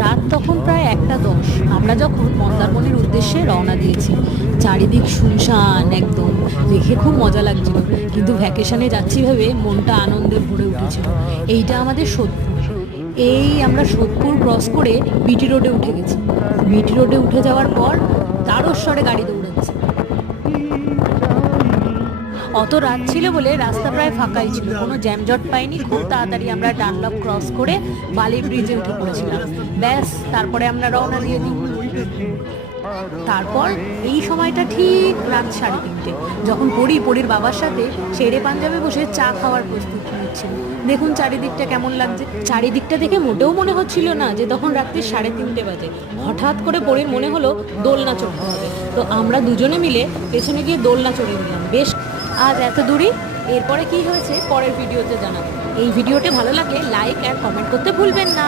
রাত তখন প্রায় 1:10। আমরা যখন মন্দারমণির উদ্দেশ্যে রওনা দিয়েছি, চারিদিক শুনশান একদম, দেখে খুব মজা লাগছিল। কিন্তু ভ্যাকেশনে যাচ্ছি ভেবে মনটা আনন্দে ভরে উঠেছিল। এইটা আমাদের সোদপুর। এই আমরা সোদপুর ক্রস করে বিটি রোডে উঠে গেছি। বিটি রোডে উঠে যাওয়ার পর তারস্বরে গাড়ি দৌড়াচ্ছে। অত রাত ছিল বলে রাস্তা প্রায় ফাঁকাই ছিল, কোনো জ্যামজট পাইনি। খুব তাড়াতাড়ি আমরা ডানলপ ক্রস করে বালি ব্রিজে উঠে পড়েছিলাম। ব্যাস, তারপরে আমরা রওনা দিয়ে দিই। তারপর এই সময়টা ঠিক রাত 3:30, যখন পরির বাবার সাথে শেরে পাঞ্জাবে বসে চা খাওয়ার প্রস্তুতি নিচ্ছিল। দেখুন চারিদিকটা কেমন লাগছে। চারিদিকটা দেখে মোটেও মনে হচ্ছিল না যে তখন রাত্রি 3:30 বাজে। হঠাৎ করে পরির মনে হলো দোলনা চড়তে হবে, তো আমরা দুজনে মিলে পেছনে গিয়ে দোলনা চড়ে নিলাম। বেশ, আজ এত দূরই। এরপরে কি হয়েছে পরের ভিডিওতে জানাবো। এই ভিডিওটা ভালো লাগলে লাইক আর কমেন্ট করতে ভুলবেন না।